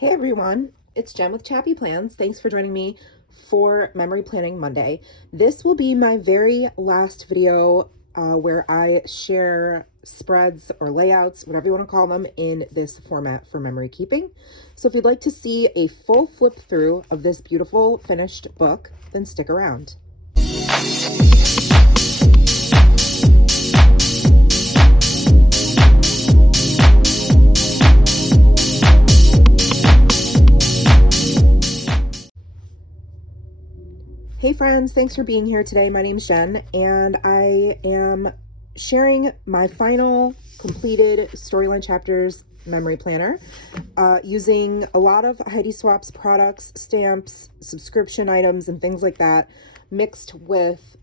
Hey everyone, it's Jen with ChappyPlans. Thanks for joining me for Memory Planning Monday. This will be my very last video where I share spreads or layouts, whatever you want to call them, in this format for memory keeping. So if you'd like to see a full flip through of this beautiful finished book, then stick around. Hey friends, thanks for being here today. My name's Jen, and I am sharing my final completed storyline chapters memory planner using a lot of Heidi Swapp's products, stamps, subscription items, and things like that, mixed with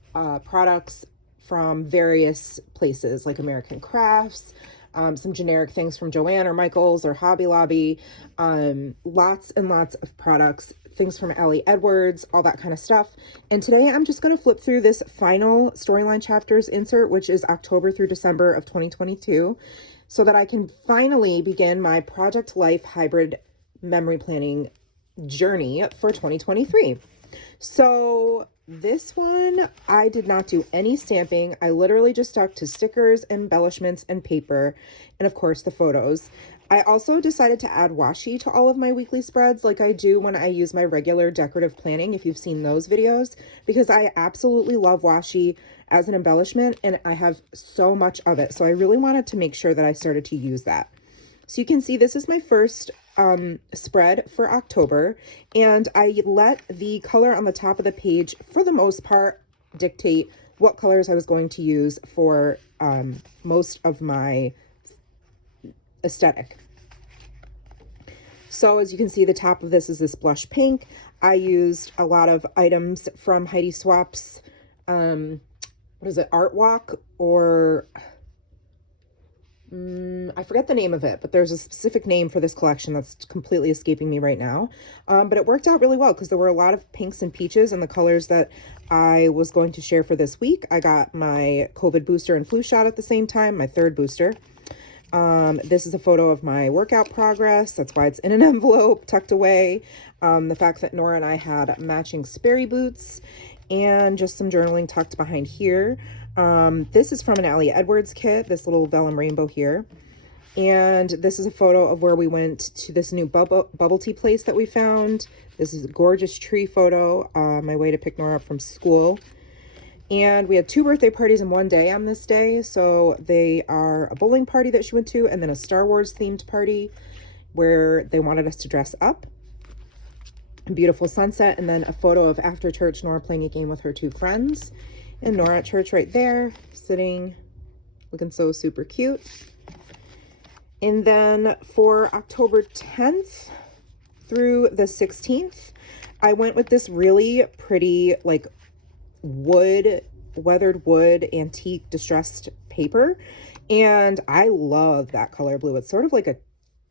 products from various places like American Crafts, some generic things from Joann or Michaels or Hobby Lobby, lots and lots of products, things from Ellie Edwards, all that kind of stuff. And today I'm just going to flip through this final storyline chapters insert, which is October through December of 2022, so that I can finally begin my Project Life hybrid memory planning journey for 2023. So this one, I did not do any stamping. I literally just stuck to stickers, embellishments, and paper, and of course the photos. I also decided to add washi to all of my weekly spreads like I do when I use my regular decorative planning, if you've seen those videos, because I absolutely love washi as an embellishment and I have so much of it. So I really wanted to make sure that I started to use that. So you can see this is my first spread for October, and I let the color on the top of the page, for the most part, dictate what colors I was going to use for most of my aesthetic. So as you can see, the top of this is this blush pink. I used a lot of items from Heidi Swapp's, what is it, Art Walk, or I forget the name of it, but there's a specific name for this collection that's completely escaping me right now. But it worked out really well because there were a lot of pinks and peaches and the colors that I was going to share for this week. I got my COVID booster and flu shot at the same time, my third booster. This is a photo of my workout progress. That's why it's in an envelope tucked away. The fact that Nora and I had matching Sperry boots, and just some journaling tucked behind here. This is from an Ellie Edwards kit, this little vellum rainbow here. And this is a photo of where we went to this new bubble tea place that we found. This is a gorgeous tree photo, my way to pick Nora up from school. And we had 2 birthday parties in one day on this day. So they are a bowling party that she went to, and then a Star Wars themed party where they wanted us to dress up. A beautiful sunset, and then a photo of after church, Nora playing a game with her 2 friends. And Nora at church right there, sitting, looking so super cute. And then for October 10th through the 16th, I went with this really pretty, like, weathered wood, antique distressed paper. And I love that color blue. It's sort of like a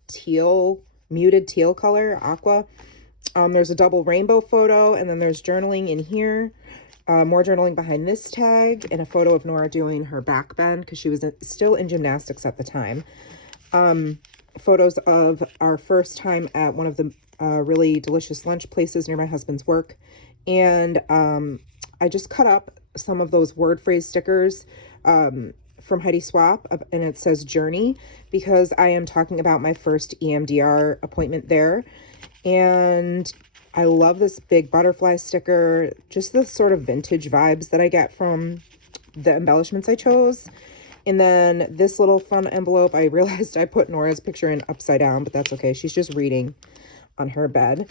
teal, muted teal color, aqua. There's a double rainbow photo, and then there's journaling in here. More journaling behind this tag, and a photo of Nora doing her back bend because she was still in gymnastics at the time. Photos of our first time at one of the really delicious lunch places near my husband's work. And I just cut up some of those word phrase stickers from Heidi Swapp, and it says Journey, because I am talking about my first EMDR appointment there. And I love this big butterfly sticker, just the sort of vintage vibes that I get from the embellishments I chose. And then this little fun envelope, I realized I put Nora's picture in upside down, but that's okay. She's just reading on her bed.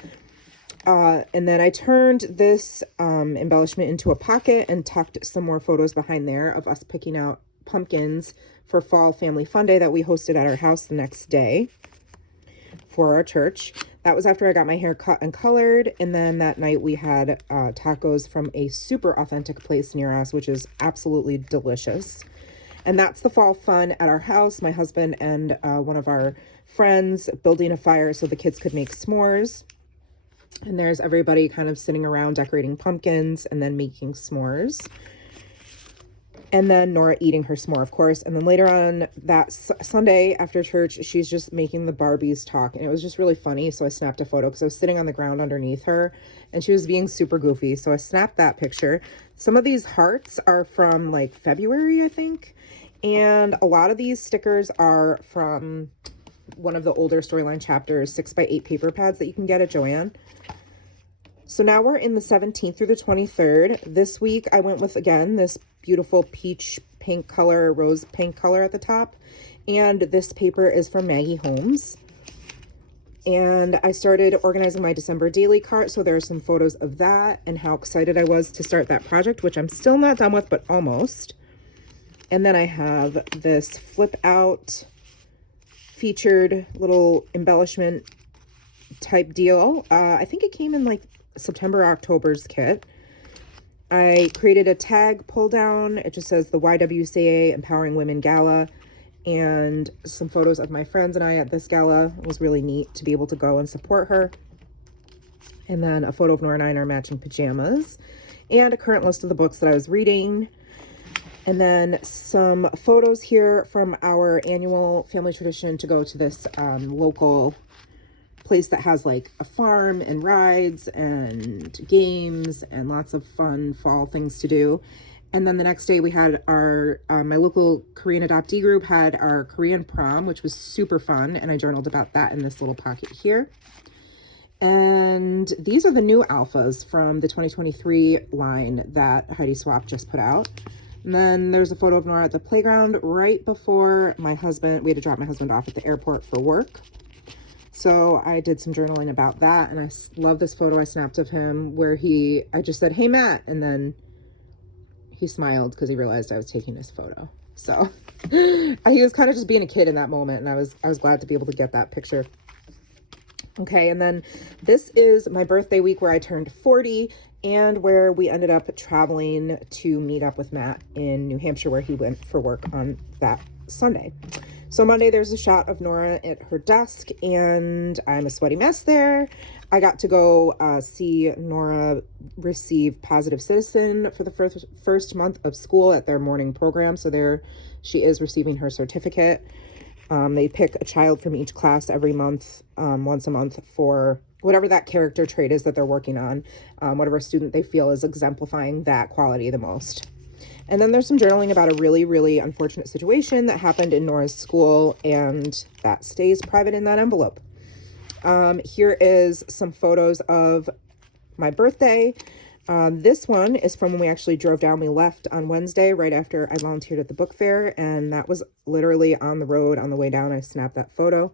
And then I turned this embellishment into a pocket and tucked some more photos behind there of us picking out pumpkins for Fall Family Fun Day that we hosted at our house the next day for our church. That was after I got my hair cut and colored, and then that night we had tacos from a super authentic place near us, which is absolutely delicious. And that's the fall fun at our house. My husband and one of our friends building a fire so the kids could make s'mores. And there's everybody kind of sitting around decorating pumpkins and then making s'mores. And then Nora eating her s'more, of course. And then later on that Sunday after church, she's just making the Barbies talk. And it was just really funny. So I snapped a photo because I was sitting on the ground underneath her and she was being super goofy. So I snapped that picture. Some of these hearts are from like February, I think. And a lot of these stickers are from one of the older storyline chapters, 6x8 paper pads that you can get at Joann. So now we're in the 17th through the 23rd. This week I went with, again, this beautiful peach pink color, rose pink color at the top. And this paper is from Maggie Holmes. And I started organizing my December daily cart. So there are some photos of that and how excited I was to start that project, which I'm still not done with, but almost. And then I have this flip out featured little embellishment type deal. I think it came in like September, October's kit. I created a tag pull down. It just says the YWCA Empowering Women Gala and some photos of my friends and I at this gala. It was really neat to be able to go and support her. And then a photo of Nora and I in our matching pajamas and a current list of the books that I was reading. And then some photos here from our annual family tradition to go to this local place that has like a farm and rides and games and lots of fun fall things to do. And then the next day we had our my local Korean adoptee group had our Korean prom, which was super fun, and I journaled about that in this little pocket here. And these are the new alphas from the 2023 line that Heidi Swapp just put out. And then there's a photo of Nora at the playground right before we had to drop my husband off at the airport for work. So I did some journaling about that, and I love this photo I snapped of him where I just said, "Hey, Matt," and then he smiled because he realized I was taking his photo. So he was kind of just being a kid in that moment, and I was glad to be able to get that picture. Okay, and then this is my birthday week where I turned 40 and where we ended up traveling to meet up with Matt in New Hampshire where he went for work on that Sunday. So Monday, there's a shot of Nora at her desk, and I'm a sweaty mess there. I got to go see Nora receive Positive Citizen for the first month of school at their morning program. So there she is receiving her certificate. They pick a child from each class every month, once a month, for whatever that character trait is that they're working on, whatever student they feel is exemplifying that quality the most. And then there's some journaling about a really, really unfortunate situation that happened in Nora's school, and that stays private in that envelope. Here is some photos of my birthday. This one is from when we actually drove down. We left on Wednesday right after I volunteered at the book fair, and that was literally on the road on the way down. I snapped that photo.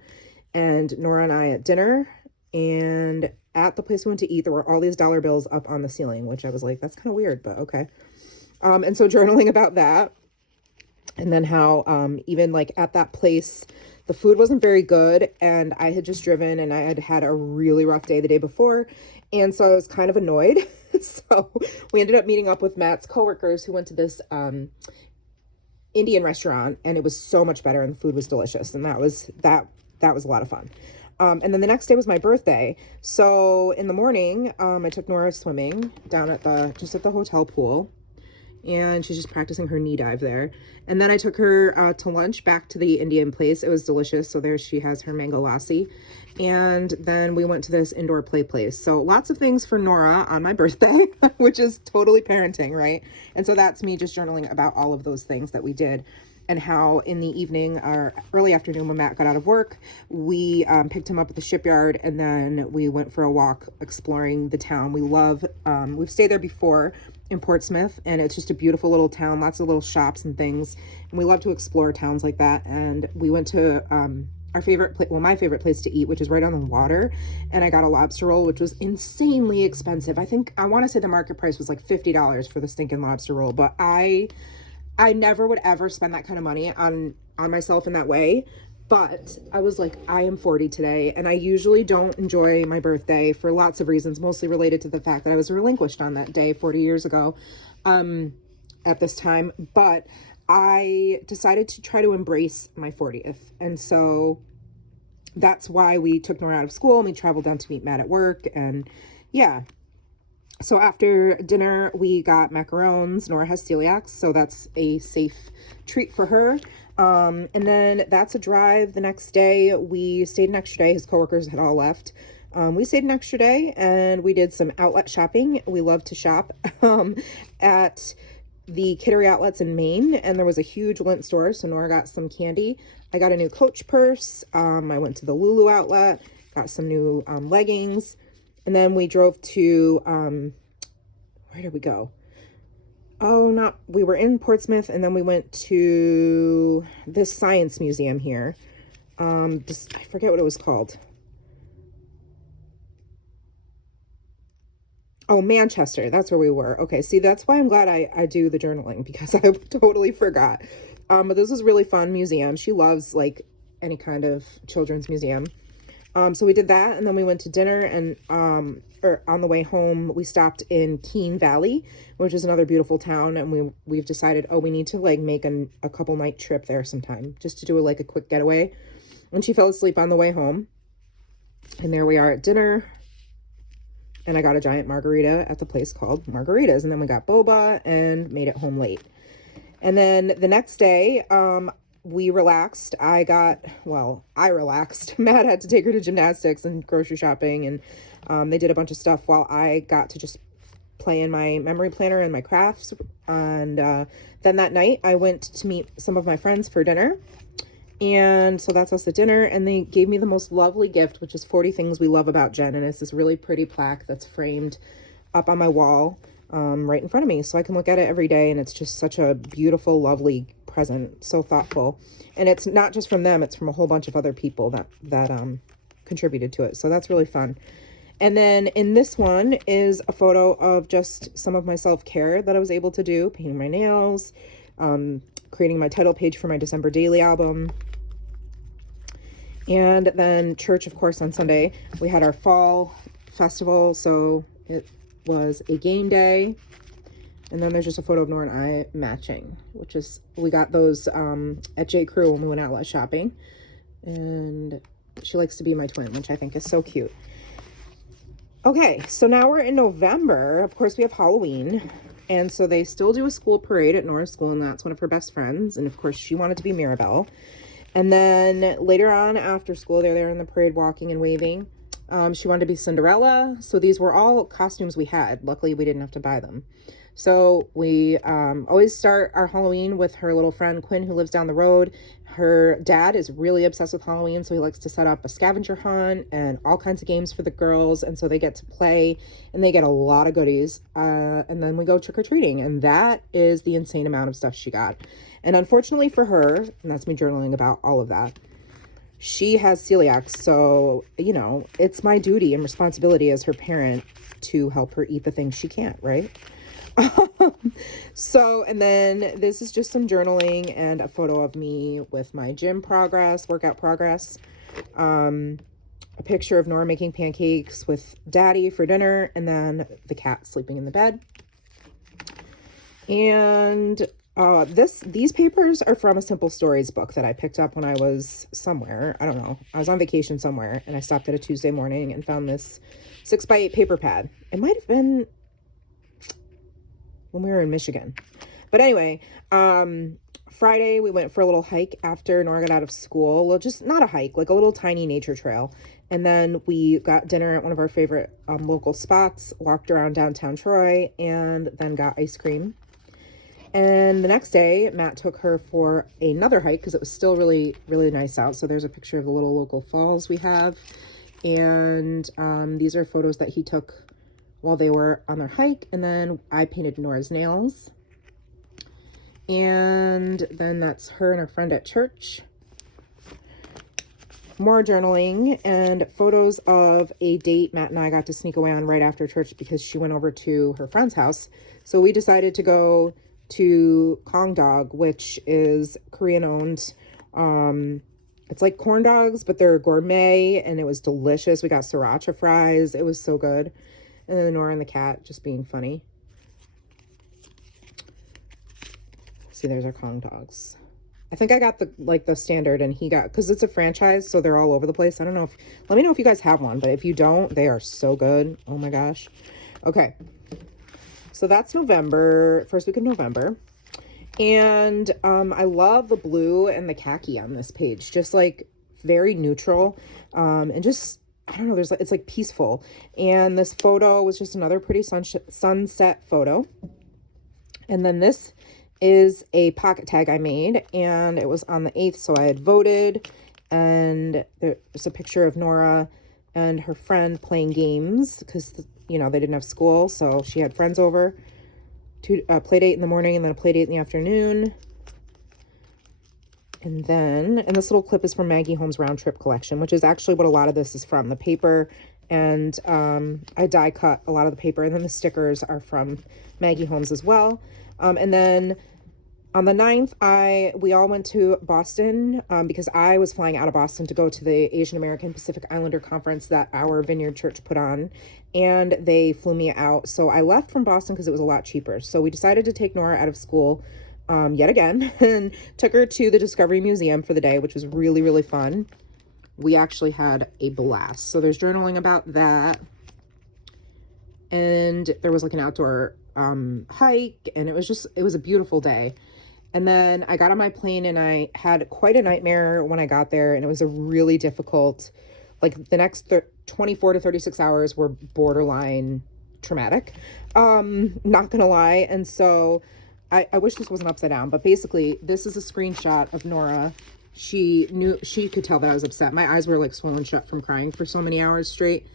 And Nora and I at dinner, and at the place we went to eat, there were all these dollar bills up on the ceiling, which I was like, that's kind of weird, but okay. And so journaling about that, and then how even like at that place, the food wasn't very good, and I had just driven and I had had a really rough day the day before, and so I was kind of annoyed. So we ended up meeting up with Matt's coworkers who went to this Indian restaurant, and it was so much better, and the food was delicious, and that was a lot of fun. And then the next day was my birthday. So in the morning, I took Nora swimming down at the hotel pool, and she's just practicing her knee dive there. And then I took her to lunch back to the Indian place. It was delicious. So there she has her mango lassi. And then we went to this indoor play place. So lots of things for Nora on my birthday, which is totally parenting, right? And so that's me just journaling about all of those things that we did, and how in the evening or early afternoon when Matt got out of work, we picked him up at the shipyard, and then we went for a walk exploring the town. We've stayed there before in Portsmouth, and it's just a beautiful little town, lots of little shops and things, and we love to explore towns like that. And we went to my favorite place to eat, which is right on the water, and I got a lobster roll, which was insanely expensive. I want to say the market price was like $50 for the stinking lobster roll, but I never would ever spend that kind of money on myself in that way. But I was like, I am 40 today, and I usually don't enjoy my birthday for lots of reasons, mostly related to the fact that I was relinquished on that day 40 years ago at this time. But I decided to try to embrace my 40th. And so that's why we took Nora out of school and we traveled down to meet Matt at work. And yeah, So after dinner, we got macarons. Nora has celiac, so that's a safe treat for her. And then that's a drive. The next day, we stayed an extra day. His coworkers had all left. We stayed an extra day and we did some outlet shopping. We love to shop at the Kittery outlets in Maine, and there was a huge lint store, so Nora got some candy. I got a new Coach purse. I went to the Lulu outlet, got some new leggings, and then we drove to, where did we go? Oh, we were in Portsmouth, and then we went to this science museum here. I forget what it was called. Oh, Manchester. That's where we were. Okay, see, that's why I'm glad I do the journaling, because I totally forgot. But this was really fun museum. She loves like any kind of children's museum. So we did that, and then we went to dinner, and or on the way home, we stopped in Keene Valley, which is another beautiful town, and we've decided, oh, we need to like make a couple night trip there sometime, just to do like a quick getaway. And she fell asleep on the way home, and there we are at dinner. And I got a giant margarita at the place called Margaritas. And then we got boba and made it home late. And then the next day, we relaxed. I relaxed. Matt had to take her to gymnastics and grocery shopping. And they did a bunch of stuff while I got to just play in my memory planner and my crafts. And then that night, I went to meet some of my friends for dinner. And so that's us at dinner, and they gave me the most lovely gift, which is 40 Things We Love About Jen, and it's this really pretty plaque that's framed up on my wall right in front of me, so I can look at it every day, and it's just such a beautiful, lovely present, so thoughtful. And it's not just from them, it's from a whole bunch of other people that contributed to it, so that's really fun. And then in this one is a photo of just some of my self-care that I was able to do, painting my nails, creating my title page for my December daily album. And then church, of course, on Sunday. We had our fall festival, so it was a game day. And then there's just a photo of Nora and I matching, which is, we got those at J. Crew when we went outlet shopping. And she likes to be my twin, which I think is so cute. Okay, so now we're in November. Of course, we have Halloween. And so they still do a school parade at Nora's school, and that's one of her best friends. And of course, she wanted to be Mirabelle. And then later on after school, they're there in the parade walking and waving. She wanted to be Cinderella. So these were all costumes we had. Luckily, we didn't have to buy them. So we always start our Halloween with her little friend Quinn, who lives down the road. Her dad is really obsessed with Halloween, so he likes to set up a scavenger hunt and all kinds of games for the girls. And so they get to play, and they get a lot of goodies. And then we go trick-or-treating, and that is the insane amount of stuff she got. And unfortunately for her, and that's me journaling about all of that, she has celiac, so, you know, it's my duty and responsibility as her parent to help her eat the things she can't, right? So, and then this is just some journaling and a photo of me with my workout progress. A picture of Nora making pancakes with Daddy for dinner, and then the cat sleeping in the bed. And these papers are from a Simple Stories book that I picked up when I was somewhere. I don't know. I was on vacation somewhere, and I stopped at a Tuesday morning and found this 6x8 paper pad. It might have been when we were in Michigan. But anyway, Friday we went for a little hike after Nora got out of school. Well, just not a hike, like a little tiny nature trail. And then we got dinner at one of our favorite local spots, walked around downtown Troy, and then got ice cream. And the next day, Matt took her for another hike because it was still really, really nice out. So there's a picture of the little local falls we have. And these are photos that he took while they were on their hike. And then I painted Nora's nails. And then that's her and her friend at church. More journaling and photos of a date Matt and I got to sneak away on right after church because she went over to her friend's house. So we decided to go to Kong Dog, which is Korean owned. It's like corn dogs, but they're gourmet, and it was delicious. We got sriracha fries. It was so good. And then Nora and the cat just being funny. See, there's our Kong Dogs. I think I got the standard, and he got, because it's a franchise, so they're all over the place. I don't know let me know if you guys have one, but if you don't, they are so good. Oh my gosh. Okay. So that's November, first week of November. And I love the blue and the khaki on this page, just like very neutral, and just, I don't know, it's like peaceful. And this photo was just another pretty sunset photo. And then this is a pocket tag I made, and it was on the 8th, so I had voted, and there's a picture of Nora and her friend playing games, because, you know, they didn't have school, so she had friends over. Play date in the morning and then a play date in the afternoon. And this little clip is from Maggie Holmes' Round Trip collection, which is actually what a lot of this is from, the paper. And I die cut a lot of the paper, and then the stickers are from Maggie Holmes as well. And then on the 9th, we all went to Boston because I was flying out of Boston to go to the Asian American Pacific Islander conference that our Vineyard Church put on, and they flew me out. So I left from Boston because it was a lot cheaper. So we decided to take Nora out of school yet again and took her to the Discovery Museum for the day, which was really, really fun. We actually had a blast. So there's journaling about that. And there was like an outdoor hike, and it was a beautiful day. And then I got on my plane, and I had quite a nightmare when I got there, and it was a really difficult, like the next 24 to 36 hours were borderline traumatic, not gonna lie. And so I wish this wasn't upside down, but basically this is a screenshot of Nora. She could tell that I was upset. My eyes were like swollen shut from crying for so many hours straight.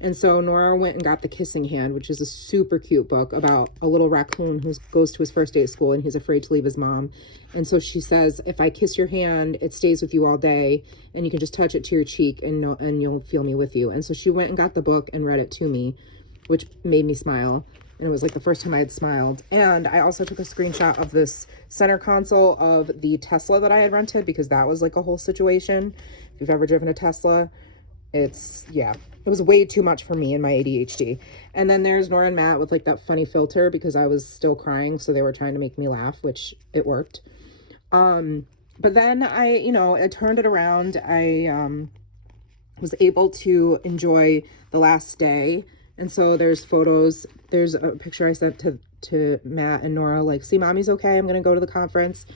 And so Nora went and got The Kissing Hand, which is a super cute book about a little raccoon who goes to his first day at school, and he's afraid to leave his mom. And so she says, if I kiss your hand, it stays with you all day, and you can just touch it to your cheek and you'll feel me with you. And so she went and got the book and read it to me, which made me smile. And it was like the first time I had smiled. And I also took a screenshot of this center console of the Tesla that I had rented, because that was like a whole situation. If you've ever driven a Tesla, it was way too much for me and my ADHD. And then there's Nora and Matt with like that funny filter, because I was still crying, so they were trying to make me laugh, which it worked. But then I turned it around. I was able to enjoy the last day. And so there's photos. There's a picture I sent to Matt and Nora, like, see, mommy's okay, I'm gonna go to the conference.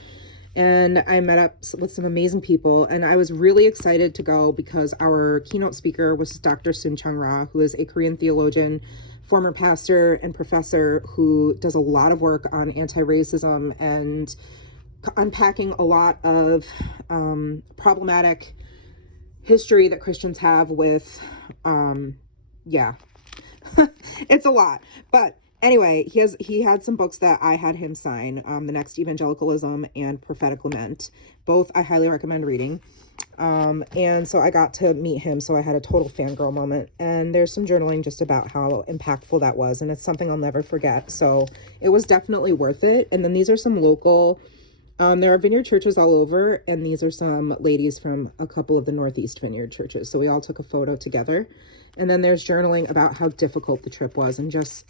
And I met up with some amazing people, and I was really excited to go because our keynote speaker was Dr. Soon Chung Ra, who is a Korean theologian, former pastor and professor, who does a lot of work on anti-racism and unpacking a lot of problematic history that Christians have with, it's a lot. But anyway, he had some books that I had him sign, The Next Evangelicalism and Prophetic Lament. Both I highly recommend reading. And so I got to meet him, so I had a total fangirl moment. And there's some journaling just about how impactful that was, and it's something I'll never forget. So it was definitely worth it. And then these are some local, there are vineyard churches all over, and these are some ladies from a couple of the Northeast vineyard churches. So we all took a photo together. And then there's journaling about how difficult the trip was, and just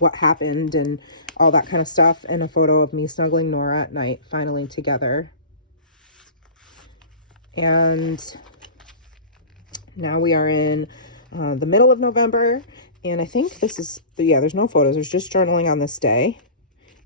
what happened and all that kind of stuff, and a photo of me snuggling Nora at night, finally together. And now we are in the middle of November, and I think this is, there's no photos, there's just journaling on this day.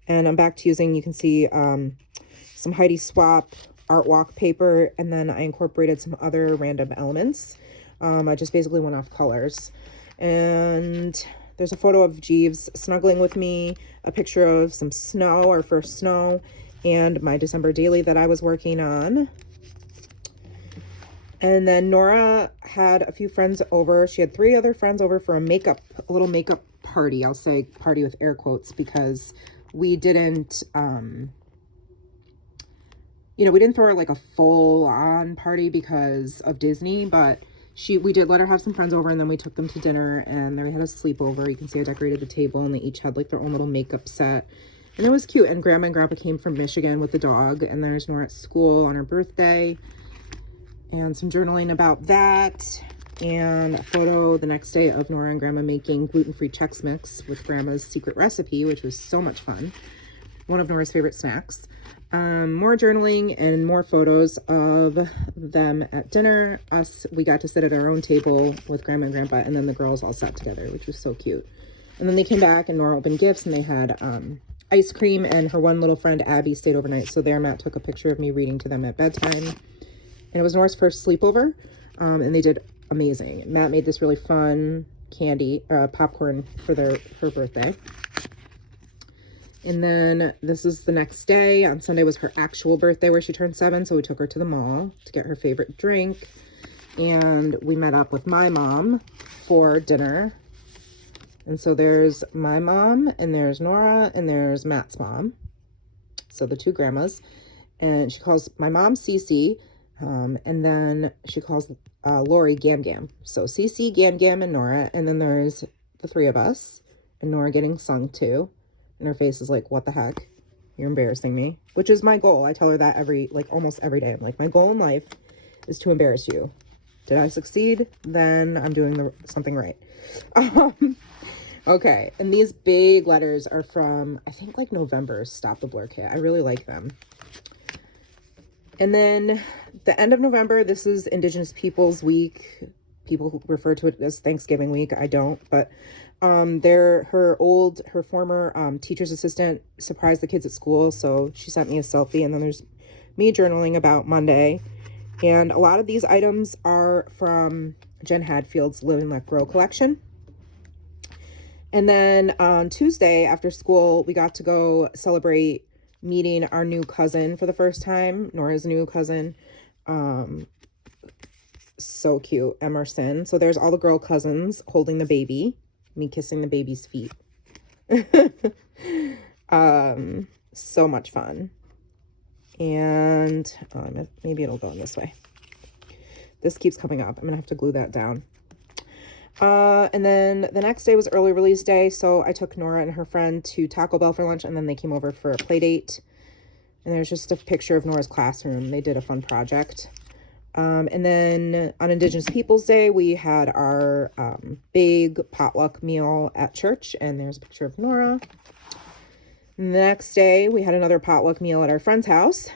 And I'm back to using, you can see some Heidi Swapp art walk paper, and then I incorporated some other random elements. I just basically went off colors. And there's a photo of Jeeves snuggling with me, a picture of some snow, our first snow, and my December daily that I was working on. And then Nora had a few friends over. She had 3 other friends over for a little makeup party. I'll say party with air quotes, because we didn't, we didn't throw her like a full on party because of Disney, but we did let her have some friends over, and then we took them to dinner, and then we had a sleepover. You can see I decorated the table, and they each had like their own little makeup set, and it was cute. And Grandma and Grandpa came from Michigan with the dog, and there's Nora at school on her birthday, and some journaling about that, and a photo the next day of Nora and Grandma making gluten-free Chex Mix with Grandma's secret recipe, which was so much fun. One of Nora's favorite snacks. More journaling and more photos of them at dinner. We got to sit at our own table with Grandma and Grandpa, and then the girls all sat together, which was so cute. And then they came back and Nora opened gifts and they had ice cream, and her one little friend Abby stayed overnight. So there Matt took a picture of me reading to them at bedtime. And it was Nora's first sleepover, and they did amazing. Matt made this really fun candy, popcorn for her birthday. And then this is the next day. On Sunday was her actual birthday where she turned 7. So we took her to the mall to get her favorite drink. And we met up with my mom for dinner. And so there's my mom, and there's Nora, and there's Matt's mom. So the two grandmas. And she calls my mom Cece, and then she calls Lori Gam Gam. So Cece, Gam Gam, and Nora. And then there's the three of us, and Nora getting sung to. And her face is like, what the heck? You're embarrassing me. Which is my goal. I tell her that almost every day. I'm like, my goal in life is to embarrass you. Did I succeed? Then I'm doing something right. Okay. And these big letters are from, I think, like November's Stop the Blur kit. I really like them. And then the end of November, this is Indigenous Peoples Week. People refer to it as Thanksgiving week. I don't, but her former teacher's assistant surprised the kids at school, so she sent me a selfie. And then there's me journaling about Monday, and a lot of these items are from Jen Hadfield's Live and Let Grow collection. And then on Tuesday after school, we got to go celebrate meeting our new cousin for the first time, Nora's new cousin. So cute, Emerson. So there's all the girl cousins holding the baby, me kissing the baby's feet. So much fun. And maybe it'll go in this way. This keeps coming up. I'm gonna have to glue that down. And then the next day was early release day, so I took Nora and her friend to Taco Bell for lunch, and then they came over for a play date. And there's just a picture of Nora's classroom. They did a fun project. And then on Indigenous Peoples Day, we had our big potluck meal at church, and there's a picture of Nora. And the next day, we had another potluck meal at our friend's house,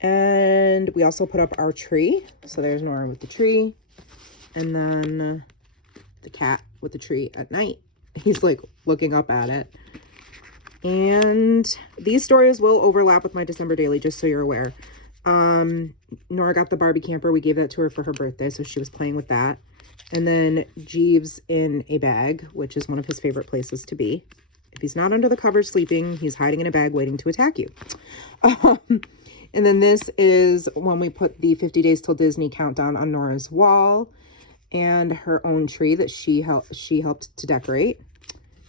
and we also put up our tree. So there's Nora with the tree, and then the cat with the tree at night. He's like looking up at it. And these stories will overlap with my December daily, just so you're aware. Nora got the Barbie camper. We gave that to her for her birthday, so she was playing with that. And then Jeeves in a bag, which is one of his favorite places to be. If he's not under the covers sleeping, he's hiding in a bag waiting to attack you. And then this is when we put the 50 Days Till Disney countdown on Nora's wall, and her own tree that she helped to decorate.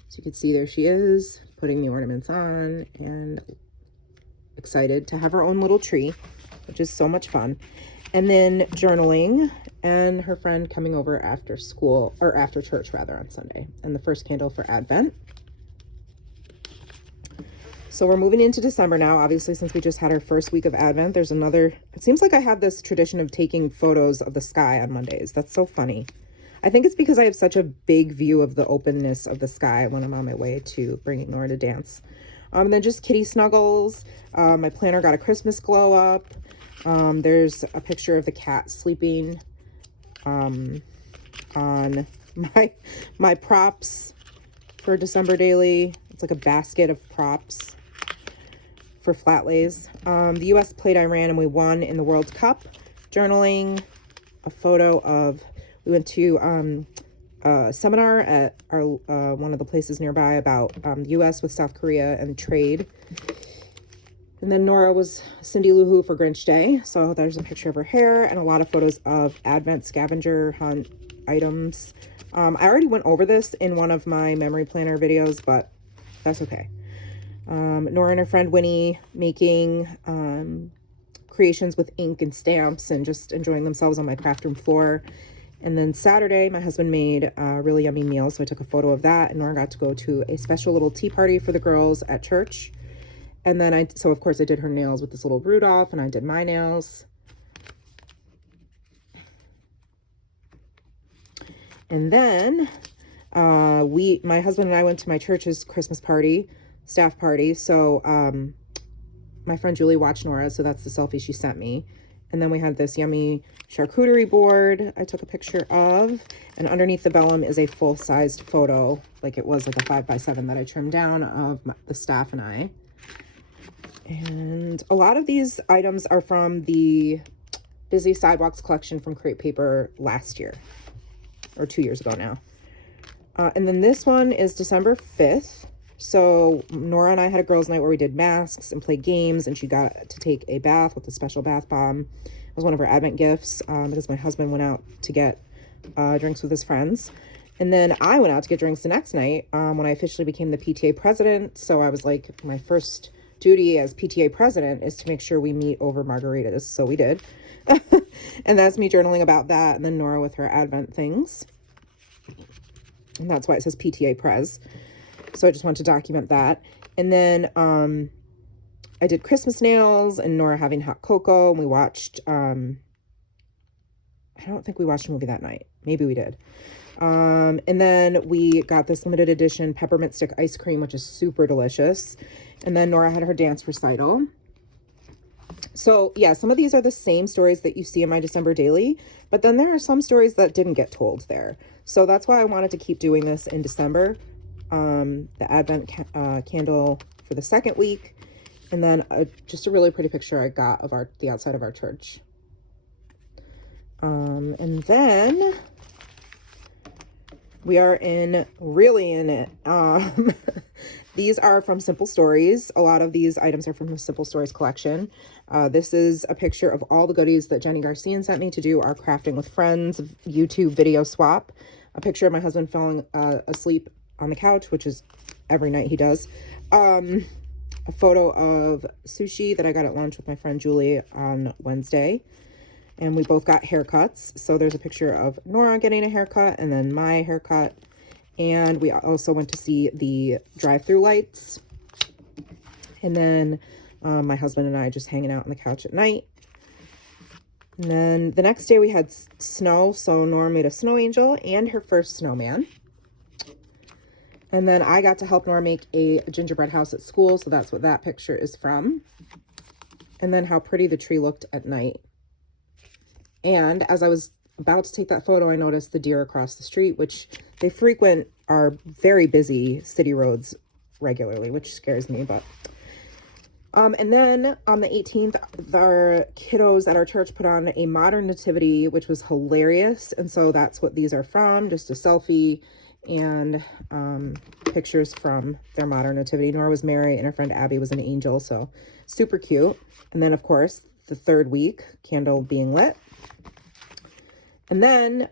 So you can see there she is putting the ornaments on and excited to have her own little tree, which is so much fun. And then journaling and her friend coming over after school, or after church rather, on Sunday, and the first candle for Advent. So we're moving into December now. Obviously, since we just had our first week of Advent, there's another, it seems like I have this tradition of taking photos of the sky on Mondays. That's so funny. I think it's because I have such a big view of the openness of the sky when I'm on my way to bringing Nora to dance. And then just kitty snuggles. My planner got a Christmas glow up. There's a picture of the cat sleeping on my props for December daily. It's like a basket of props for flat lays. The U.S. played Iran and we won in the World Cup. Journaling, a photo of, we went to a seminar at our one of the places nearby about the U.S. with South Korea and trade. And then Nora was Cindy Lou Who for Grinch Day. So there's a picture of her hair and a lot of photos of Advent scavenger hunt items. I already went over this in one of my memory planner videos, but that's okay. Nora and her friend Winnie making creations with ink and stamps and just enjoying themselves on my craft room floor. And then Saturday, my husband made a really yummy meal, so I took a photo of that. And Nora got to go to a special little tea party for the girls at church. And then so of course I did her nails with this little Rudolph, and I did my nails. And then my husband and I went to my church's Christmas party, staff party. So my friend Julie watched Nora, so that's the selfie she sent me. And then we had this yummy charcuterie board I took a picture of. And underneath the vellum is a full-sized photo, like it was like a 5x7 that I trimmed down of the staff and I. And a lot of these items are from the Busy Sidewalks collection from Create Paper last year, or 2 years ago now. And then this one is December 5th. So Nora and I had a girls' night where we did masks and played games, and she got to take a bath with a special bath bomb. It was one of her Advent gifts, because my husband went out to get drinks with his friends. And then I went out to get drinks the next night when I officially became the PTA president. So I was like, my first duty as PTA president is to make sure we meet over margaritas. So we did. And that's me journaling about that. And then Nora with her Advent things. And that's why it says PTA Prez. So I just want to document that. And then I did Christmas nails and Nora having hot cocoa. And we watched, I don't think we watched a movie that night. Maybe we did. And then we got this limited edition peppermint stick ice cream, which is super delicious. And then Nora had her dance recital. So yeah, some of these are the same stories that you see in my December daily, but then there are some stories that didn't get told there. So that's why I wanted to keep doing this in December. The Advent candle for the second week. And then just a really pretty picture I got of the outside of our church. And then we are really in it. These are from Simple Stories. A lot of these items are from the Simple Stories collection. This is a picture of all the goodies that Jenny Garcia sent me to do our Crafting with Friends YouTube video swap. A picture of my husband falling asleep on the couch, which is every night he does. A photo of sushi that I got at lunch with my friend Julie on Wednesday. And we both got haircuts. So there's a picture of Nora getting a haircut and then my haircut. And we also went to see the drive-through lights. And then my husband and I just hanging out on the couch at night. And then the next day we had snow. So Nora made a snow angel and her first snowman. And then I got to help Nora make a gingerbread house at school. So that's what that picture is from. And then how pretty the tree looked at night. And as I was about to take that photo, I noticed the deer across the street, which they frequent our very busy city roads regularly, which scares me. But and then on the 18th, our kiddos at our church put on a modern nativity, which was hilarious. And so that's what these are from, just a selfie and pictures from their modern nativity. Nora was Mary and her friend Abby was an angel, so super cute. And then, of course, the third week, candle being lit. And then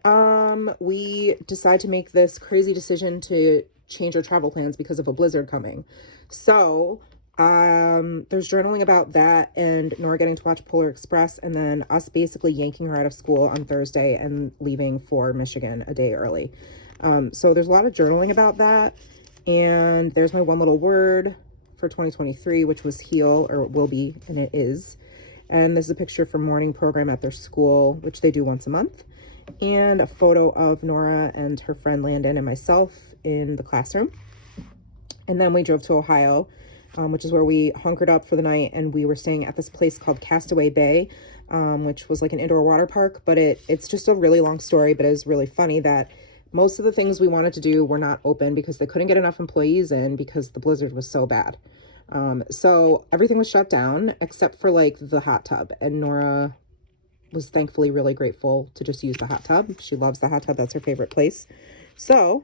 we decide to make this crazy decision to change our travel plans because of a blizzard coming. So there's journaling about that and Nora getting to watch Polar Express and then us basically yanking her out of school on Thursday and leaving for Michigan a day early. So there's a lot of journaling about that. And there's my one little word for 2023, which was heal, or will be, and it is. And this is a picture from morning program at their school, which they do once a month. And a photo of Nora and her friend Landon and myself in the classroom. And then we drove to Ohio, which is where we hunkered up for the night. And we were staying at this place called Castaway Bay, which was like an indoor water park. But it's just a really long story, but it was really funny that most of the things we wanted to do were not open because they couldn't get enough employees in because the blizzard was so bad. So everything was shut down except for like the hot tub. And Nora was thankfully really grateful to just use the hot tub. She loves the hot tub. That's her favorite place. So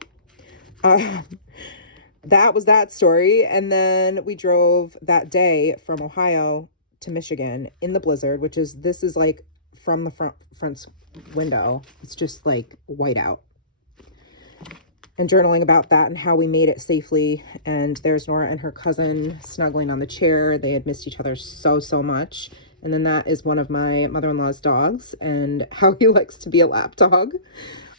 that was that story. And then we drove that day from Ohio to Michigan in the blizzard, this is like from the front window. It's just like white out. And journaling about that and how we made it safely. And there's Nora and her cousin snuggling on the chair. They had missed each other so much. And then that is one of my mother-in-law's dogs and how he likes to be a lap dog.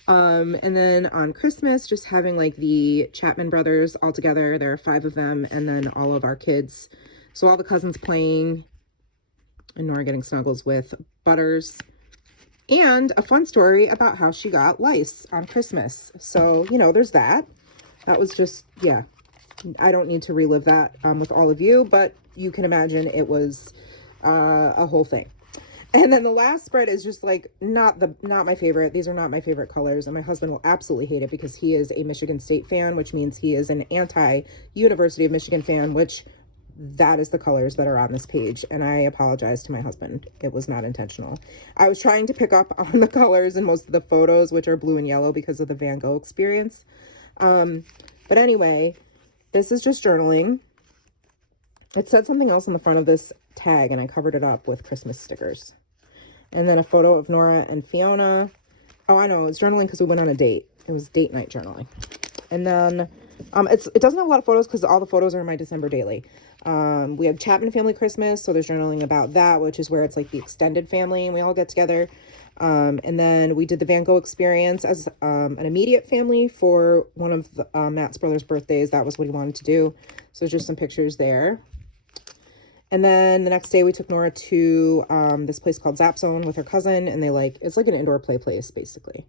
And then on Christmas, just having like the Chapman brothers all together. There are 5 of them, and then all of our kids. So all the cousins playing, and Nora getting snuggles with Butters. And a fun story about how she got lice on Christmas. So, there's that. That was just, yeah. I don't need to relive that with all of you, but you can imagine it was a whole thing. And then the last spread is just like not my favorite. These are not my favorite colors, and my husband will absolutely hate it because he is a Michigan State fan, which means he is an anti-University of Michigan fan, which that is the colors that are on this page. And I apologize to my husband. It was not intentional. I was trying to pick up on the colors in most of the photos, which are blue and yellow because of the Van Gogh experience. But anyway, this is just journaling. It said something else on the front of this tag, and I covered it up with Christmas stickers. And then a photo of Nora and Fiona. Oh, I know. It's journaling because we went on a date. It was date night journaling. And then it doesn't have a lot of photos because all the photos are in my December daily. We have Chapman family Christmas, so there's journaling about that, which is where it's like the extended family and we all get together. And then we did the Van Gogh experience as an immediate family for one of the, Matt's brother's birthdays. That was what he wanted to do. So just some pictures there. And then the next day we took Nora to this place called Zap Zone with her cousin, and it's like an indoor play place basically.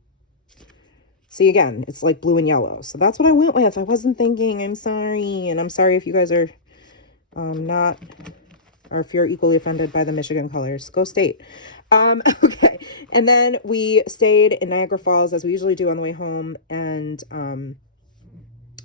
See, again, it's like blue and yellow. So that's what I went with. I wasn't thinking. I'm sorry. And I'm sorry if you guys are not, or if you're equally offended by the Michigan colors. Go State. Okay. And then we stayed in Niagara Falls as we usually do on the way home. And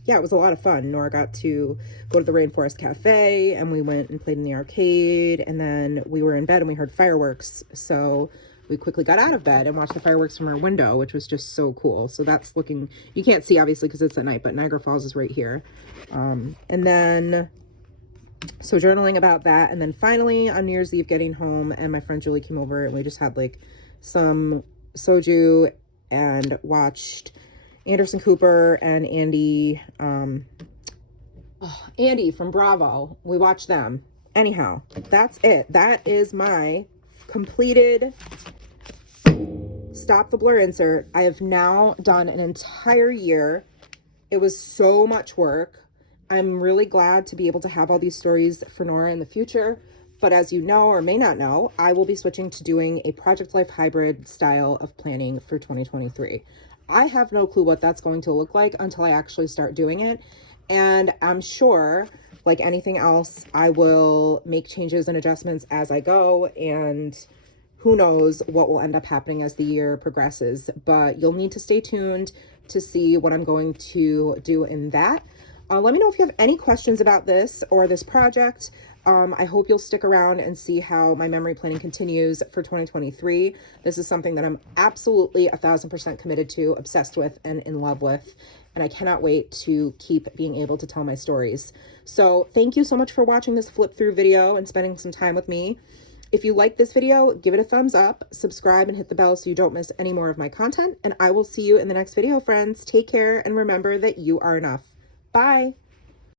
yeah, it was a lot of fun. Nora got to go to the Rainforest Cafe, and we went and played in the arcade. And then we were in bed and we heard fireworks. So we quickly got out of bed and watched the fireworks from our window, which was just so cool. So that's looking, you can't see obviously because it's at night, but Niagara Falls is right here. And then, so journaling about that. And then finally on New Year's Eve getting home, and my friend Julie came over and we just had like some soju and watched Anderson Cooper and Andy, Andy from Bravo. We watched them. Anyhow, that's it. That is my completed Stop the Blur insert. I have now done an entire year. It was so much work. I'm really glad to be able to have all these stories for Nora in the future. But as you know, or may not know, I will be switching to doing a Project Life hybrid style of planning for 2023. I have no clue what that's going to look like until I actually start doing it. And I'm sure, like anything else, I will make changes and adjustments as I go. And who knows what will end up happening as the year progresses. But you'll need to stay tuned to see what I'm going to do in that. Let me know if you have any questions about this or this project. I hope you'll stick around and see how my memory planning continues for 2023. This is something that I'm absolutely 1,000% committed to, obsessed with, and in love with. And I cannot wait to keep being able to tell my stories. So thank you so much for watching this flip through video and spending some time with me. If you like this video, give it a thumbs up, subscribe, and hit the bell so you don't miss any more of my content. And I will see you in the next video, friends. Take care, and remember that you are enough. Bye.